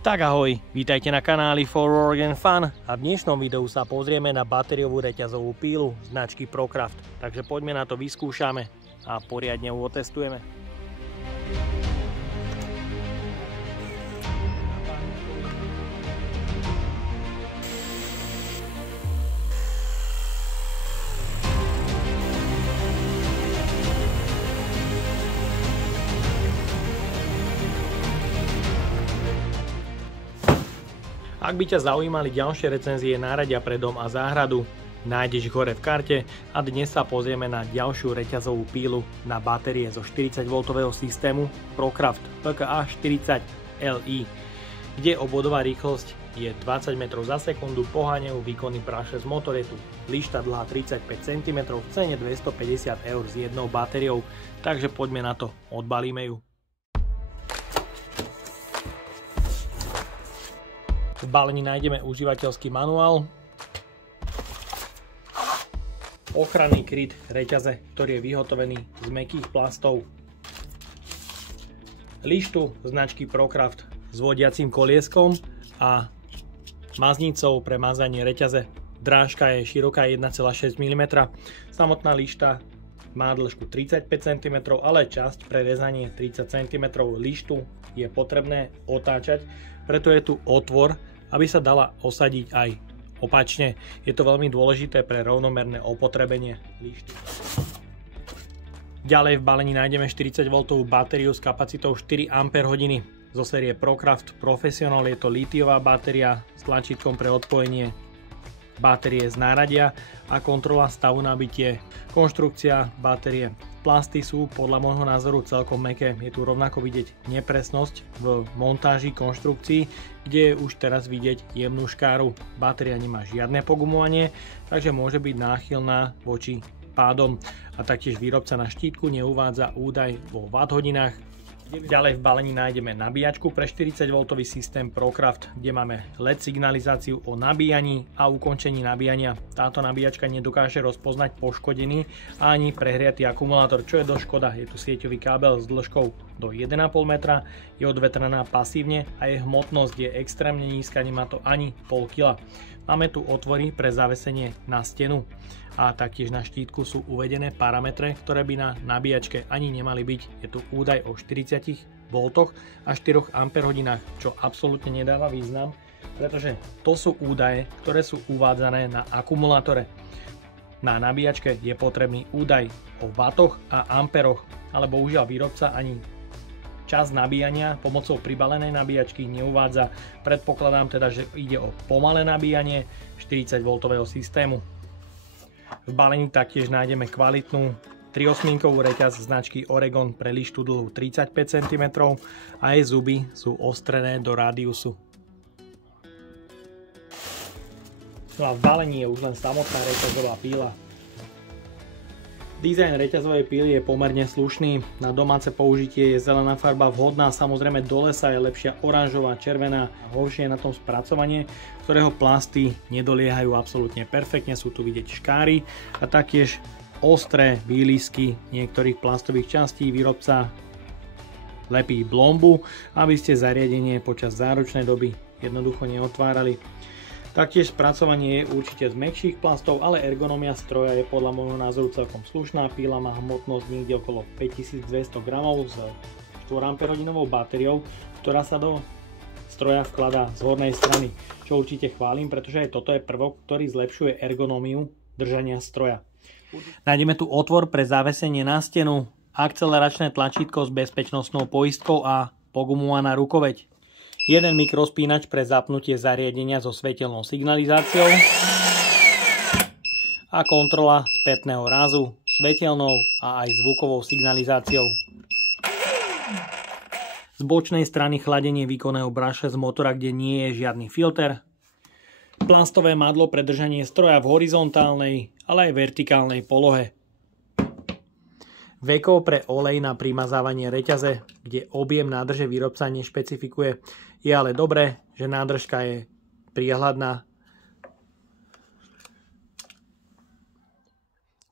Tak ahoj, vítajte na kanáli For Work and Fun a v dnešnom videu sa pozrieme na batériovú reťazovú pílu značky ProCraft. Takže poďme na to, vyskúšame a poriadne ju otestujeme. Ak by ťa zaujímali ďalšie recenzie náradia pre dom a záhradu, nájdeš ich hore v karte a dnes sa pozrieme na ďalšiu reťazovú pílu na batérie zo 40V systému ProCraft PKA 40 Li, kde obvodová rýchlosť je 20 m za sekundu, poháňajú výkonný brushless motor, je tu lišta dlhá 35 cm v cene 250 € s jednou batériou, takže poďme na to, odbalíme ju. V balení nájdeme užívateľský manuál, ochranný kryt reťaze, ktorý je vyhotovený z mäkkých plastov, lištu značky ProCraft s vodiacím kolieskom a maznicou pre mazanie reťaze. Drážka je široká 1,6 mm, samotná lišta má dĺžku 35 cm, ale časť pre rezanie 30 cm. Lištu je potrebné otáčať, preto je tu otvor, aby sa dala osadiť aj opačne. Je to veľmi dôležité pre rovnomerné opotrebenie lišty. Ďalej v balení nájdeme 40V batériu s kapacitou 4 Ah zo série ProCraft Professional. Je to lítiová batéria s tlačítkom pre odpojenie batérie z náradia a kontrola stavu nabitie. Konštrukcia batérie. Plasty sú podľa môjho názoru celkom mäkké. Je tu rovnako vidieť nepresnosť v montáži konštrukcií, kde je už teraz vidieť jemnú škáru. Batéria nemá žiadne pogumovanie, takže môže byť náchylná voči pádom. A taktiež výrobca na štítku neuvádza údaj vo watthodinách. Ďalej v balení nájdeme nabíjačku pre 40V systém ProCraft, kde máme LED signalizáciu o nabíjaní a ukončení nabíjania. Táto nabíjačka nedokáže rozpoznať poškodený ani prehriatý akumulátor, čo je dosť škoda. Je tu sieťový kábel s dĺžkou do 1,5 metra, je odvetraná pasívne a jej hmotnosť je extrémne nízka, nemá to ani pol kila. Máme tu otvory pre zavesenie na stenu a taktiež na štítku sú uvedené parametre, ktoré by na nabíjačke ani nemali byť. Je tu údaj o 40V a 4 Ah, čo absolútne nedáva význam, pretože to sú údaje, ktoré sú uvádzané na akumulátore. Na nabíjačke je potrebný údaj o watoch a amperoch, ale bohužiaľ výrobca ani čas nabíjania pomocou pribalenej nabíjačky neuvádza. Predpokladám teda, že ide o pomalé nabíjanie 40V systému. V balení taktiež nájdeme kvalitnú 3/8-kovú reťaz značky Oregon pre lištu dlhú 35 cm a jej zuby sú ostrené do rádiusu. No a v balení je už len samotná reťazová píla. Dizajn reťazovej píly je pomerne slušný, na domáce použitie je zelená farba vhodná, samozrejme do lesa je lepšia oranžová, červená a horšie je na tom spracovanie, ktorého plasty nedoliehajú absolútne perfektne, sú tu vidieť škáry a taktiež ostré výlisky niektorých plastových častí. Výrobca lepí blombu, aby ste zariadenie počas záručnej doby jednoducho neotvárali. Taktiež spracovanie je určite z mäkších plastov, ale ergonomia stroja je podľa môjho názoru celkom slušná. Píla má hmotnosť niekde okolo 5200 g s 4 Ah batériou, ktorá sa do stroja vkladá z hornej strany, čo určite chválim, pretože aj toto je prvok, ktorý zlepšuje ergonómiu držania stroja. Nájdeme tu otvor pre zavesenie na stenu, akceleračné tlačítko s bezpečnostnou poistkou a pogumovaná rukoveď. Jeden mikrospínač pre zapnutie zariadenia so svetelnou signalizáciou a kontrola spätného rázu, svetelnou a aj zvukovou signalizáciou. Z bočnej strany chladenie výkonného brushless motora, kde nie je žiadny filter. Plastové madlo pre držanie stroja v horizontálnej, ale aj vertikálnej polohe. Veko pre olej na primazávanie reťaze, kde objem nádrže výrobca nešpecifikuje. Je ale dobré, že nádržka je priehľadná.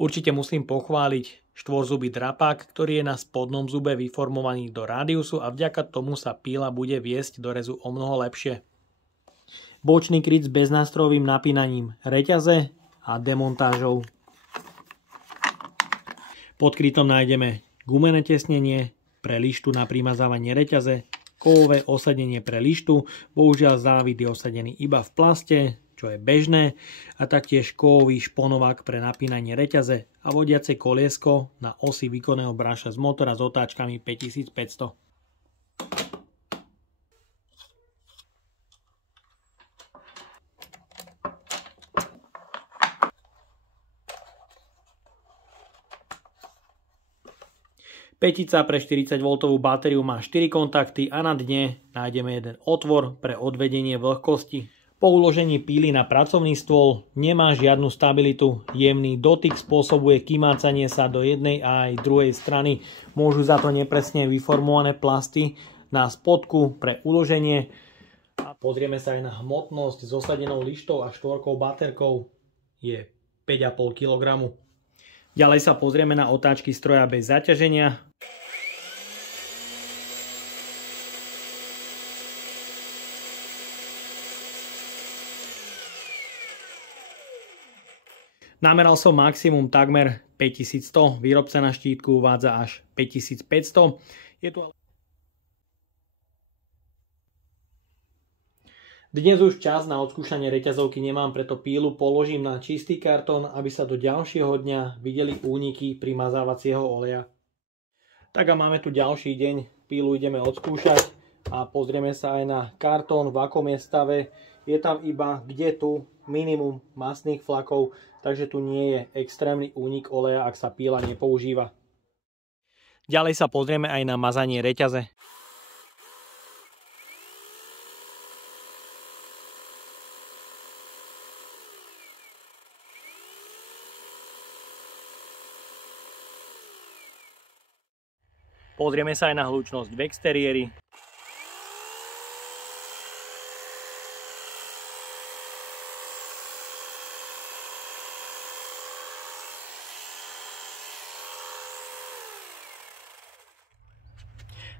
Určite musím pochváliť štvorzubý drapák, ktorý je na spodnom zube vyformovaný do rádiusu a vďaka tomu sa píla bude viesť do rezu omnoho lepšie. Bočný kryt s beznástrojovým napínaním reťaze a demontážou. Pod krytom nájdeme gumené tesnenie pre lištu na primazávanie reťaze, kovové osadenie pre lištu, bohužiaľ závit je osadený iba v plaste, čo je bežné, a taktiež kovový šponovák pre napínanie reťaze a vodiace koliesko na osi výkonného bráša z motora s otáčkami 5500. Petica pre 40V batériu má 4 kontakty a na dne nájdeme jeden otvor pre odvedenie vlhkosti. Po uložení píly na pracovný stôl nemá žiadnu stabilitu. Jemný dotyk spôsobuje kymácanie sa do jednej a aj druhej strany. Môžu za to nepresne vyformované plasty na spodku pre uloženie. A pozrieme sa aj na hmotnosť s osadenou lištou a štvorkou baterkou. Je 5,5 kg. Ďalej sa pozrieme na otáčky stroja bez zaťaženia. Nameral som maximum takmer 5100, výrobca na štítku uvádza až 5500. Dnes už čas na odskúšanie reťazovky nemám, preto pílu položím na čistý kartón, aby sa do ďalšieho dňa videli úniky primazávacieho oleja. Tak a máme tu ďalší deň, pílu ideme odskúšať a pozrieme sa aj na kartón, v akom je stave. Je tam iba tu minimum masných flakov, takže tu nie je extrémny únik oleja, ak sa píla nepoužíva. Ďalej sa pozrieme aj na mazanie reťaze. Pozrieme sa aj na hlučnosť v exteriéri.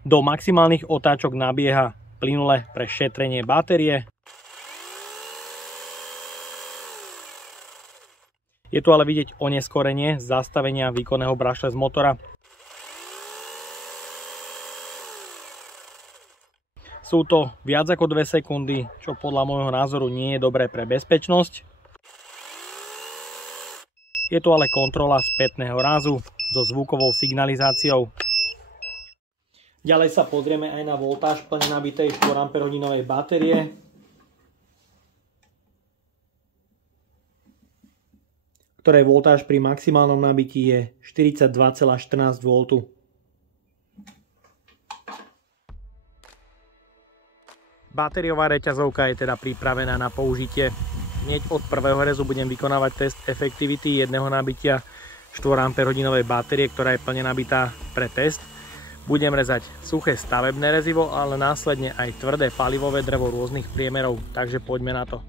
Do maximálnych otáčok nabieha plynule pre šetrenie batérie. Je tu ale vidieť oneskorenie zastavenia výkonného brášľa z motora. Sú to viac ako 2 sekundy, čo podľa môjho názoru nie je dobré pre bezpečnosť. Je tu ale kontrola spätného rázu so zvukovou signalizáciou. Ďalej sa pozrieme aj na voltáž plne nabitej 4Ah batérie. Ktorej voltáž pri maximálnom nabití je 42,14V. Batériová reťazovka je teda pripravená na použitie. Hneď od prvého rezu budem vykonávať test efektivity jedného nabitia 4Ah batérie, ktorá je plne nabitá pre test. Budem rezať suché stavebné rezivo, ale následne aj tvrdé palivové drevo rôznych priemerov, takže poďme na to.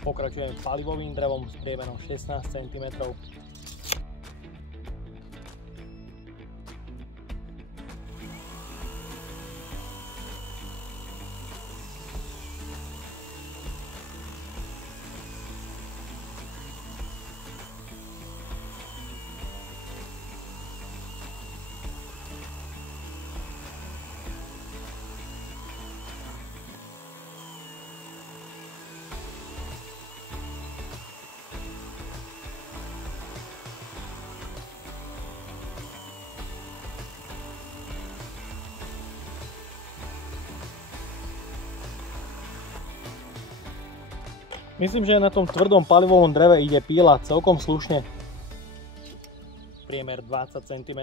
Pokračujem palivovým drevom s priemerom 16 cm. Myslím, že na tom tvrdom palivovom dreve ide píla celkom slušne. Priemer 20 cm.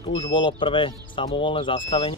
Tu už bolo prvé samovolné zastavenie.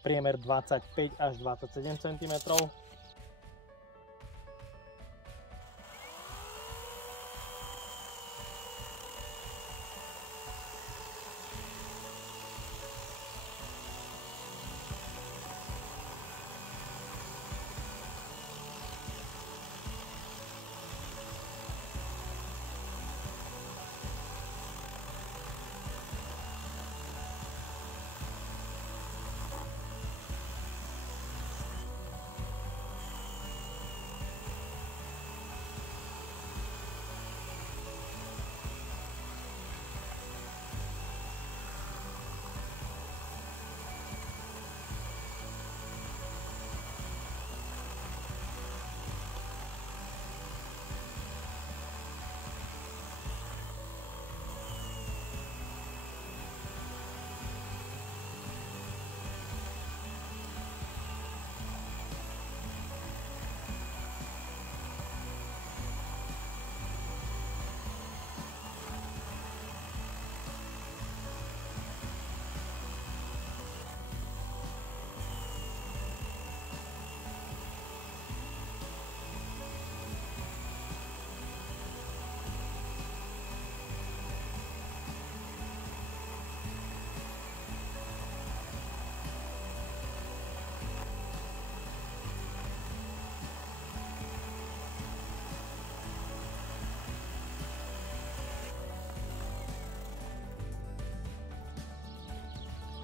Priemer 25 až 27 cm.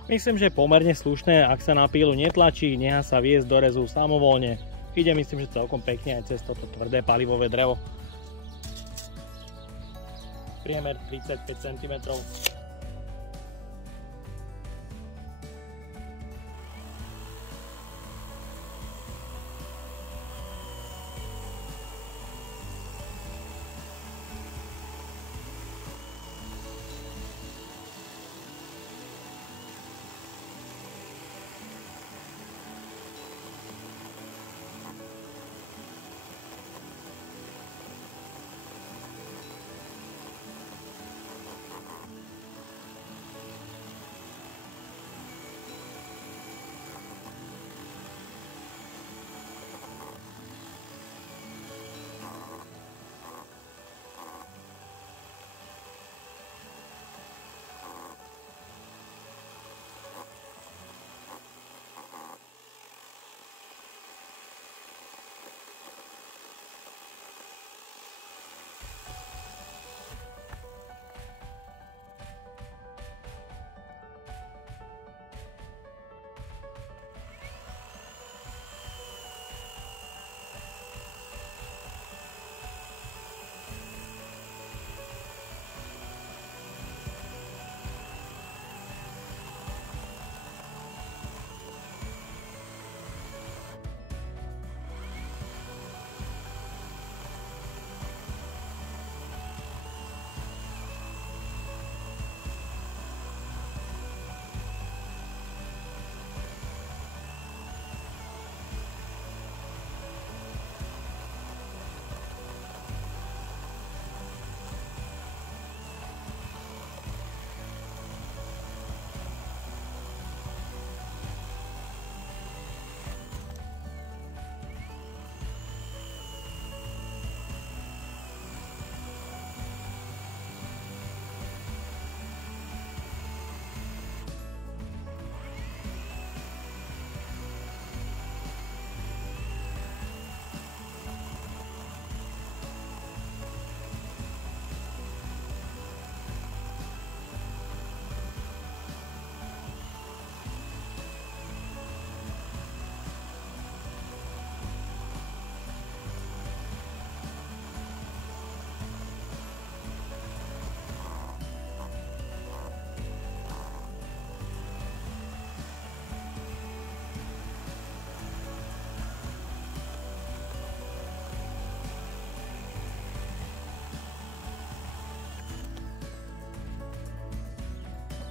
Myslím, že pomerne slušné, ak sa na pílu netlačí, nechá sa viesť do rezu samovolne. Ide myslím, že celkom pekne aj cez toto tvrdé palivové drevo. Priemer 35 cm.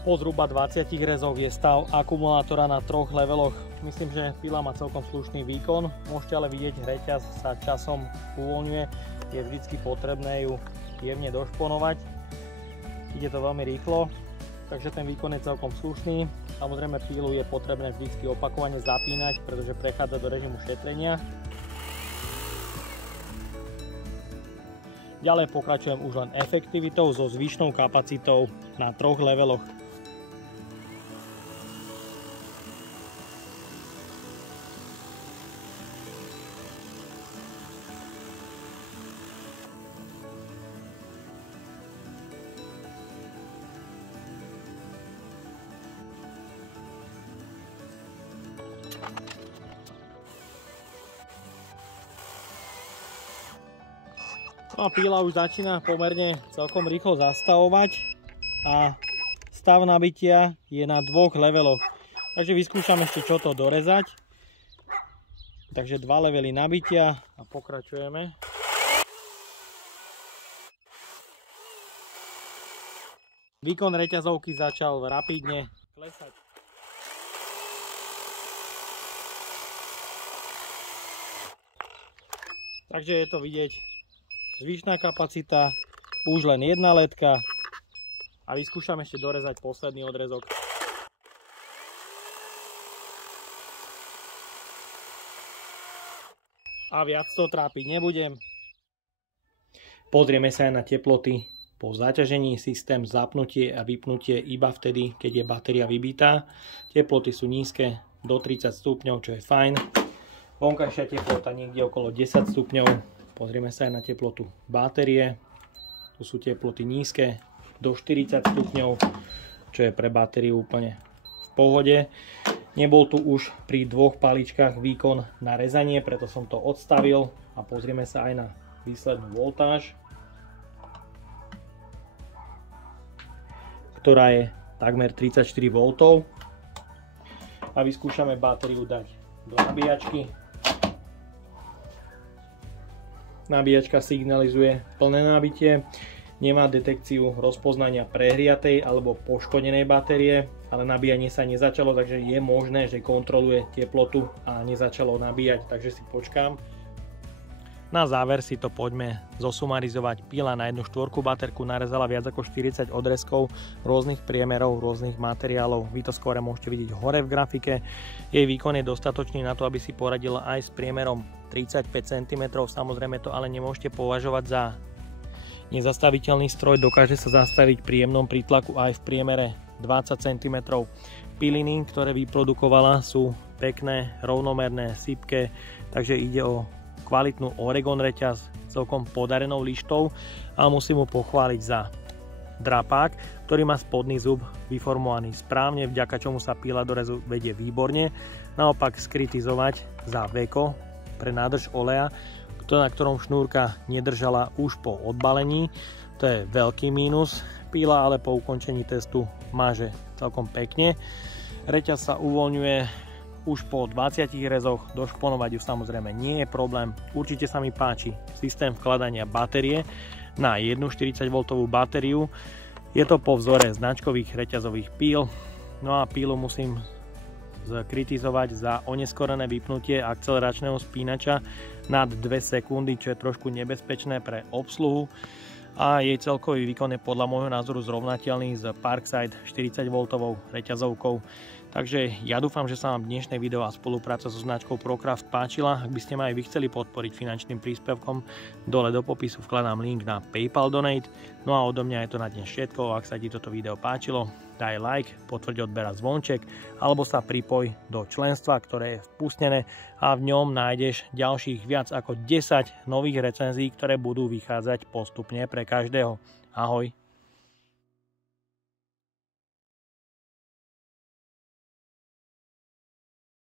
Po zhruba 20 rezoch je stav akumulátora na 3 leveloch. Myslím, že pila má celkom slušný výkon. Môžete ale vidieť, reťaz sa časom uvoľňuje. Je vždy potrebné ju jemne došponovať. Ide to veľmi rýchlo, takže ten výkon je celkom slušný. Samozrejme pílu je potrebné vždy opakovane zapínať, pretože prechádza do režimu šetrenia. Ďalej pokračujem už len efektivitou so zvyšnou kapacitou na 3 leveloch. No a píla už začína pomerne celkom rýchlo zastavovať a stav nabitia je na 2 leveloch. Takže vyskúšam ešte čo to dorezať. Takže 2 levely nabitia a pokračujeme. Výkon reťazovky začal rapidne klesať. Takže je to vidieť. Zvyšná kapacita, už len 1 ledka a vyskúšam ešte dorezať posledný odrezok. A viac to trápiť nebudem. Pozrieme sa aj na teploty. Po zaťažení systém zapnutie a vypnutie iba vtedy, keď je batéria vybitá. Teploty sú nízke, do 30 stupňov, čo je fajn. Vonkajšia teplota niekde okolo 10 stupňov. Pozrieme sa aj na teplotu batérie. Tu sú teploty nízke, do 40 stupňov, čo je pre batériu úplne v pohode. Nebol tu už pri 2 paličkách výkon na rezanie, preto som to odstavil a pozrieme sa aj na výslednú voltáž, ktorá je takmer 34 V. A vyskúšame batériu dať do nabíjačky. Nabíjačka signalizuje plné nabitie, nemá detekciu rozpoznania prehriatej alebo poškodenej batérie, ale nabíjanie sa nezačalo, takže je možné, že kontroluje teplotu a nezačalo nabíjať, takže si počkám. Na záver si to poďme zosumarizovať. Pila na 1/4 baterku narezala viac ako 40 odrezkov rôznych priemerov, rôznych materiálov. Vy to skôr môžete vidieť hore v grafike. Jej výkon je dostatočný na to, aby si poradila aj s priemerom 35 cm. Samozrejme to ale nemôžete považovať za nezastaviteľný stroj. Dokáže sa zastaviť pri jemnom prítlaku aj v priemere 20 cm. Piliny, ktoré vyprodukovala, sú pekné, rovnomerné, sypké, takže ide o kvalitnú Oregon reťaz celkom podarenou lištou a musím mu pochváliť za drapák, ktorý má spodný zub vyformovaný správne, vďaka čomu sa píla do rezu vedie výborne. Naopak skritizovať za veko pre nádrž oleja, na ktorom šnúrka nedržala už po odbalení. To je veľký mínus. Píla ale po ukončení testu máže celkom pekne. Reťaz sa uvoľňuje už po 20 rezoch, došponovať ju samozrejme nie je problém. Určite sa mi páči systém vkladania batérie na 1,40 V batériu. Je to po vzore značkových reťazových píl. No a pílu musím kritizovať za oneskorené vypnutie akceleračného spínača nad 2 sekundy, čo je trošku nebezpečné pre obsluhu. A jej celkový výkon je podľa môjho názoru zrovnateľný s Parkside 40 V reťazovkou. Takže ja dúfam, že sa vám dnešné video a spolupráca so značkou ProCraft páčila. Ak by ste ma aj vy chceli podporiť finančným príspevkom, dole do popisu vkladám link na PayPal Donate. No a odo mňa je to na dnes všetko. Ak sa ti toto video páčilo, daj like, potvrď odber a zvonček, alebo sa pripoj do členstva, ktoré je vpustnené a v ňom nájdeš ďalších viac ako 10 nových recenzií, ktoré budú vychádzať postupne pre každého. Ahoj!